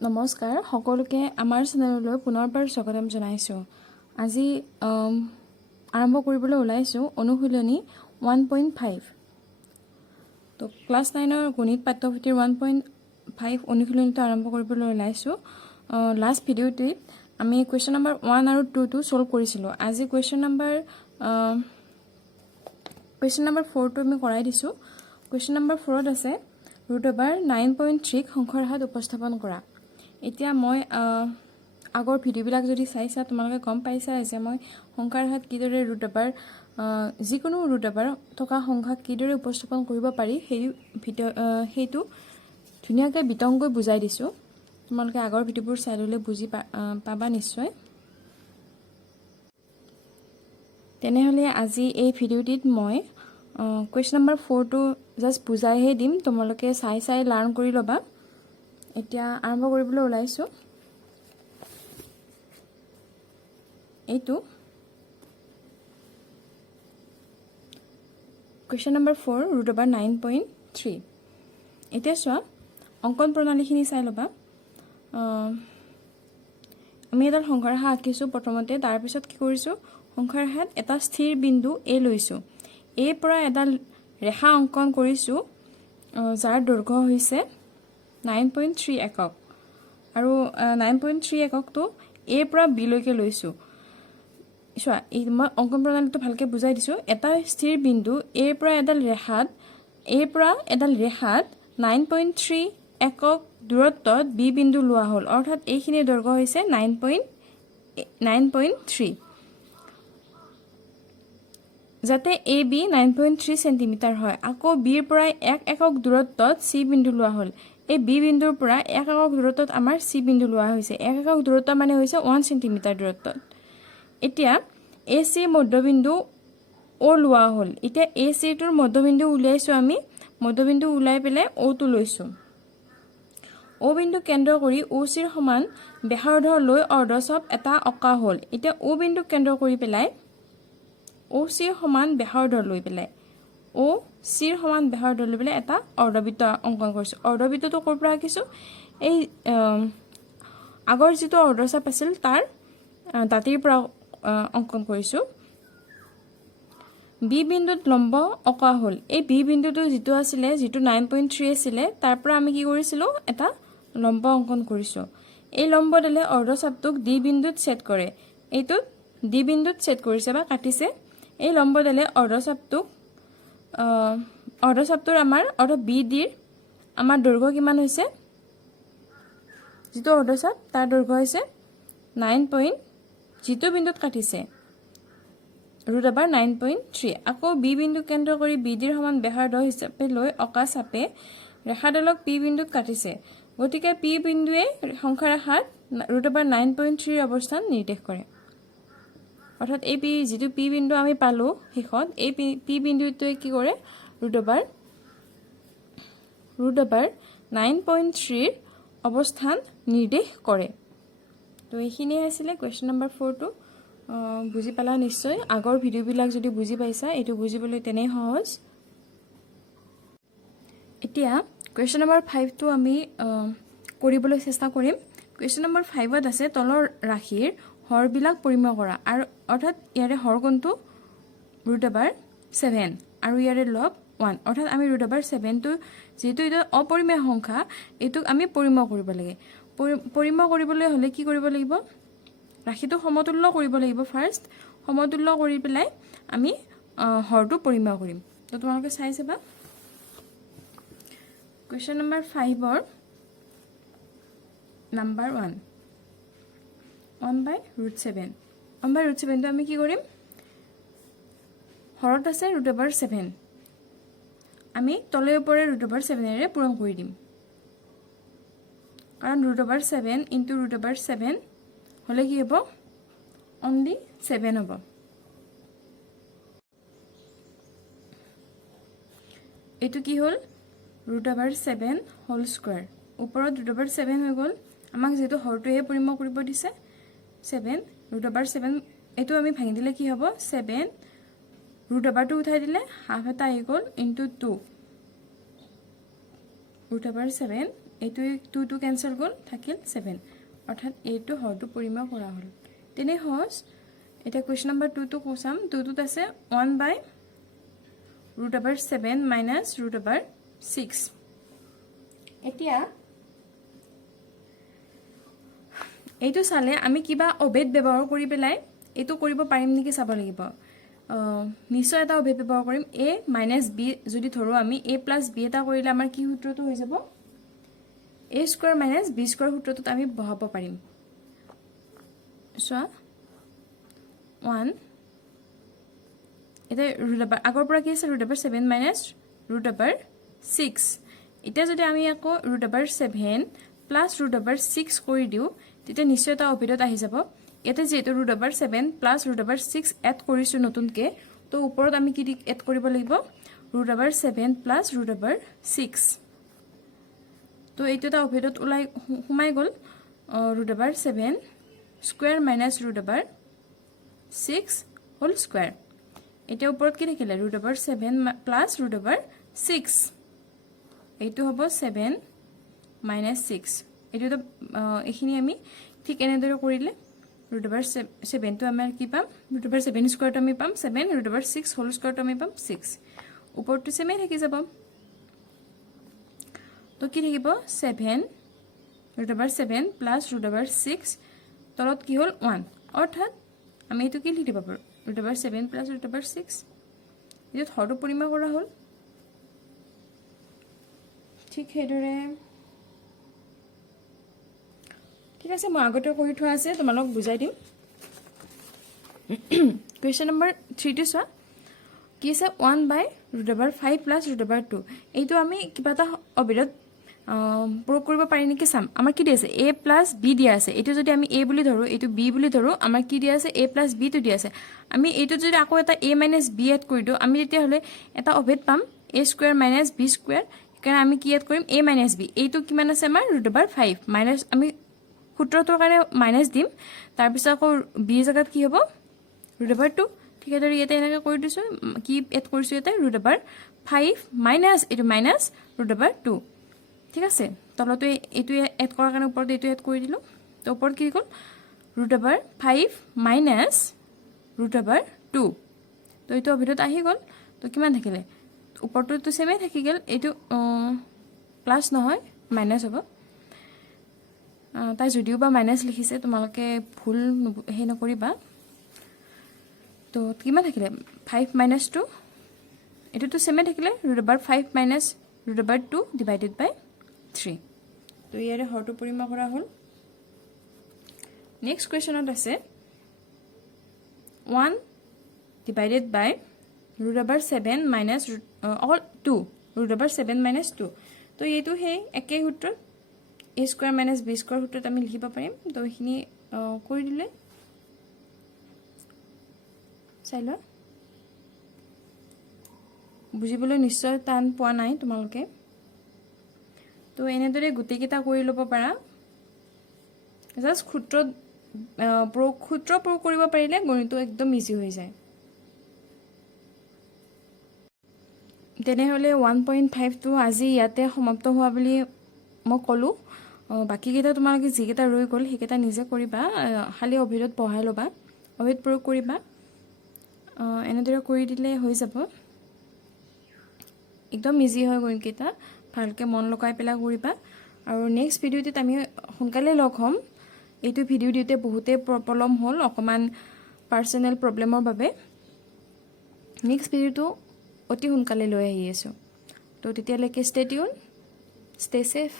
নমস্কাৰ সকলোকে আমাৰ চেনেললৈ পুনৰবাৰ স্বাগতম জনাইছোঁ। আজি আৰম্ভ কৰিবলৈ ওলাইছোঁ অনুশীলনী 1.5। তো ক্লাছ 9ৰ গণিত পাঠ্যপুথিৰ 1.5 অনুশীলনীটো আৰম্ভ কৰিবলৈ ওলাইছোঁ। লাষ্ট ভিডিঅ'টিত আমি কুৱেশ্যন নম্বৰ 1 আৰু 2টো ছল্ভ কৰিছিলোঁ। আজি কুৱেশ্যন নম্বৰ 4টো আমি কৰাই দিছোঁ। কুৱেশ্যন নম্বৰ 4ত আছে √9.3 সংখ্যাৰ হাত উপস্থাপন কৰা। এতিয়া মই আগৰ ভিডিঅ'বিলাক যদি চাইছা তোমালোকে গম পাইছা যে মই সংখ্যাৰ হাত কিদৰে যিকোনো ৰুট থকা সংখ্যাক কিদৰে উপস্থাপন কৰিব পাৰি সেইটো ধুনীয়াকৈ বিতংকৈ বুজাই দিছোঁ। তোমালোকে আগৰ ভিডিঅ'বোৰ চাই ল'লে বুজি পাবা নিশ্চয়। তেনেহ'লে আজি এই ভিডিঅ'টিত মই কুৱেশ্যন নম্বৰ 4টো জাষ্ট বুজাইহে দিম, তোমালোকে চাই লাৰ্ণ কৰি ল'বা। এতিয়া আৰম্ভ কৰিবলৈ ওলাইছোঁ। এইটো কুৱেশ্যন নম্বৰ 4 √9.3। এতিয়া চোৱা অংকন প্ৰণালীখিনি চাই ল'বা। আমি এডাল সংখ্যাৰ হাত আঁকিছোঁ প্ৰথমতে, তাৰপিছত কি কৰিছোঁ, সংখ্যাৰ হাত এটা স্থিৰ বিন্দু এ লৈছোঁ। এৰ পৰা এডাল ৰেখা অংকন কৰিছোঁ যাৰ দৈৰ্ঘ্য হৈছে 9.3 একক, আৰু 9.3 এককটো এৰ পৰা বিলৈকে লৈছোঁ। চোৱা মই অংকন প্ৰণালীটো ভালকৈ বুজাই দিছোঁ। এটা স্থিৰ বিন্দু এৰ পৰা এডাল ৰেখাত 9.3 একক দূৰত্বত বি বিন্দু লোৱা হ'ল, অৰ্থাৎ এইখিনিৰ দৈৰ্ঘ্য হৈছে 9.3। যাতে এ বি 9.3 চেণ্টিমিটাৰ হয়, আকৌ বিৰ পৰা 1 একক দূৰত্বত চি বিন্দু লোৱা হ'ল। এই বি বিন্দুৰ পৰা 1 একক দূৰত্বত আমাৰ চি বিন্দু লোৱা হৈছে। 1 একক দূৰত্ব মানে হৈছে 1 চেণ্টিমিটাৰ দূৰত্বত। এতিয়া এ চিৰ মধ্যবিন্দু অ' লোৱা হ'ল। এতিয়া এ চিটোৰ মধ্যবিন্দু উলিয়াইছোঁ আমি, মধ্যবিন্দু ওলাই পেলাই অ'টো লৈছোঁ। অ' বিন্দু কেন্দ্ৰ কৰি অ' চিৰ সমান ব্যাসাৰ্ধ লৈ অৰ্ধচাপ এটা অঁকা হ'ল। এতিয়া অ' বিন্দু কেন্দ্ৰ কৰি পেলাই অ' চিৰ সমান ব্যাসাৰ্ধ লৈ পেলাই এটা অৰ্ধবৃত্ত অংকন কৰিছোঁ। অৰ্ধবৃত্তটো ক'ৰ পৰা আঁকিছোঁ, এই আগৰ যিটো অৰ্ধচাপ আছিল তাৰ দাঁতিৰ পৰা অংকন কৰিছোঁ। বি বিন্দুত লম্ব অঁকা হ'ল। এই বি বিন্দুটো যিটো 9.3 আছিলে, তাৰ পৰা আমি কি কৰিছিলোঁ, এটা লম্ব অংকন কৰিছোঁ। এই লম্বডালে অৰ্ধচাপটোক ডি বিন্দুত ছেদ কৰে। এইটোত ডি বিন্দুত ছেদ কৰিছে বা কাটিছে। এই লম্বডালে অৰ্ধচাপটোৰ আমাৰ অৰ্থাৎ বি ডিৰ আমাৰ দৈৰ্ঘ্য কিমান হৈছে, যিটো অৰ্ধচাপ তাৰ দৈৰ্ঘ্য হৈছে যিটো বিন্দুত কাটিছে √9.3। আকৌ বি বিন্দু কেন্দ্ৰ কৰি বি ডিৰ সমান ব্যাসাৰ্ধ হিচাপে লৈ অঁকা চাপে ৰেখাডালক পি বিন্দুত কাটিছে। গতিকে পি বিন্দুৱে সংখ্যা ৰেখাত √9.3 অৱস্থান নিৰ্দেশ কৰে। অৰ্থাৎ এই যিটো পি বিন্দু আমি পালোঁ শেষত, এই পি বিন্দুটোৱে কি কৰে, √9.3 অৱস্থান নিৰ্দেশ কৰে। তো এইখিনিয়ে আছিলে কুৱেশ্যন নম্বৰ 4টো। বুজি পালা নিশ্চয়। আগৰ ভিডিঅ'বিলাক যদি বুজি পাইছা, এইটো বুজিবলৈ তেনেই সহজ। এতিয়া কুৱেশ্যন নম্বৰ 5টো আমি কৰিবলৈ চেষ্টা কৰিম। কুৱেশ্যন নম্বৰ 5ত আছে তলৰ ৰাশিৰ হৰবিলাক পৰিমেয় কৰা, আৰু অৰ্থাৎ ইয়াৰে হৰ কোনটো √7 আৰু ইয়াৰে লব 1। অৰ্থাৎ আমি √7টো যিহেতু এটা অপৰিমেয় সংখ্যা, এইটোক আমি পৰিমেয় কৰিব লাগে। পৰিমেয় কৰিবলৈ হ'লে কি কৰিব লাগিব, ৰাশিটো সমতুল্য কৰিব লাগিব। ফাৰ্ষ্ট সমতুল্য কৰি পেলাই আমি হৰটো পৰিমেয় কৰিম। তো তোমালোকে চাই চাবা। কুৱেশ্যন নম্বৰ 5ৰ নাম্বাৰ 1/√7। 1/√7টো আমি কি কৰিম, হৰত আছে √7, আমি তলে ওপৰে √7ৰে পূৰণ কৰি দিম। কাৰণ √7 ইনটু √7 হ'লে কি হ'ব, অনলি 7 হ'ব। এইটো কি হ'ল, √7 হোল স্কুৱাৰ, ওপৰত √7 হৈ গ'ল। আমাক যিহেতু হৰটোহে পৰিমেয় কৰিব দিছে 7, √7 এইটো আমি ভাঙি দিলে কি হ'ব, 7 √2 উঠাই দিলে হাফ এটা আহি গ'ল ইনটু 2, √7 এইটো 2 কেঞ্চেল গ'ল থাকিল 7 অৰ্থাৎ এইটো হৰটো পৰিমাপ কৰা হ'ল তেনে হস এটা কোৱেশ্চন নম্বৰ 2 টো কোসাম 2 টোত আছে 1/√7 -√6 এতিয়া এইটো চালে আমি কিবা অভেদ ব্যৱহাৰ কৰি পেলাই এইটো কৰিব পাৰিম নেকি চাব লাগিব নিশ্চয় এটা অভেদ ব্যৱহাৰ কৰিম a - b যদি ধৰো আমি a + b এটা কৰিলে আমাৰ কি সূত্ৰটো হৈ যাব a² - b² সূত্ৰটোত আমি বহাব পাৰিম সো 1 এটা √, আগৰ পৰা কি আছে √7 -√6 এটা যদি আমি আকৌ √7 + √6 কৰি দিও তেতিয়া নিশ্চয় এটা অভেদত আহি যাব এতে যেটো √7 + √6 এড কৰিছো নতুনকে তো ওপৰত আমি কি এড কৰিব লাগিব √7 + √6 তো এইটো এটা অভেদত উলাই হুমাই গল √7² - √6 হোল স্কয়াৰ এটা ওপৰত কি থাকিলে √7 + √6 এইটো হ'ব 7 - 6 এইটো তো এখিনি আমি ঠিক এনেদৰে কৰিলে √7 টো আমাৰ কি পাম √7² আমি পাম 7 √6 হোল স্কয়াৰ আমি পাম 6 ওপৰটো সেমে থাকি যাব তো কি থাকিব 7 √7 + √6 তলত কি হল 1 অৰ্থাৎ আমি এটো কি লিখিব পাৰো √7 + √6 এই হৰটো পৰিমাপ কৰা হল ঠিক হেদৰে ঠিক আছে মই আগতে কৰি থোৱা আছে তোমালোক বুজাই দিম কোৱেশ্চন নম্বৰ 3 টো চোৱা কি আছে 1/√5 + √2 এইটো আমি কিবা এটা অবিৰত প্ৰয়োগ কৰিব পাৰি নেকি চাম আমাৰ কি দি আছে a + b দিয়া আছে এটো যদি আমি a বুলি ধৰো এটো b বুলি ধৰো আমাৰ কি দিয়া আছে a + b টো দিয়া আছে আমি এটো যদি আকৌ এটা a - b এড কৰি দিও আমি তেতিয়া হলে এটা অভেদ পাম a² - b² কাৰণ আমি কি এড কৰিম a - b এইটো কিমান আছে আমাৰ √5 মাইনাস আমি সূত্ৰটোৰ কাৰণে মাইনাস দিম তাৰ পিছত আকৌ b জাগাত কি হ'ব √2 ঠিক আছে ইয়াতে এনেকৈ কৰি দিছো কি এড কৰিছো ইয়াতে √5 মাইনাস এটো মাইনাস √2 ঠিক আছে তলটো এটো এড কৰাৰ কাৰণে ওপৰত এটো এড কৰি দিলো তো ওপৰত কি গল √5 মাইনাস √2 তো এটো অভিধত আহি গল তো কিমান থাকিলে ওপৰটো তো সেমে থাকি গল এটো প্লাস নহয় মাইনাস হ'ব তাই যদিও বা মাইনাস লিখিছে তোমালোকে ভুল হে নকৰিবা তো কিমান থাকিলে 5 - 2 এটো তো সেমে থাকিলে √5 মাইনাস √2 ডিভাইডেড বাই 3 তো ইয়াৰে হৰটো পৰিমাপ কৰা হল নেক্সট কোৱেশ্চনত আছে 1 ডিভাইডেড বাই √7 মাইনাস অল 2 √7 মাইনাস 2 তো এইটো হে একে সূত্ৰ a² - b² সূত্ৰত আমি লিখিব পাৰিম তো এখিনি কৰি দিলে চাইলো বুজিবলৈ নিশ্চয় টান পোৱা নাই তোমালোকে তো এনেদৰে গুটেকিটা কৰি লব পাৰা জাস্ট সূত্ৰ প্ৰয়োগ কৰিব পাৰিলে গণিত একদম ইজি হৈ যায় তেনেহলে 1.5 টো আজি ইয়াতে সমাপ্ত হোৱা বুলি মই কলো বাকি কেইটা তোমালোকে যিকেইটা ৰৈ গল সেইকেইটা নিজে কৰিবা খালি অভিধত পঢ়াই লবা অভিধ প্ৰয়োগ কৰিবা এনেদৰে কৰি দিলে হৈ যাব একদম ইজি হয় গণিতকেইটা ভালকে মন লগাই পেলা কৰিবা আৰু নেক্সট ভিডিওতে আমি সোনকালে লগ হম এইটো ভিডিও দিতে বহুতে প্ৰবলেম হল অকমান পাৰ্সোনাল প্ৰবলেমৰ বাবে নেক্সট ভিডিওটো অতি সোনকালে লৈ আহি আছো তো তেতিয়ালৈকে ষ্টে টিউন ষ্টে সেফ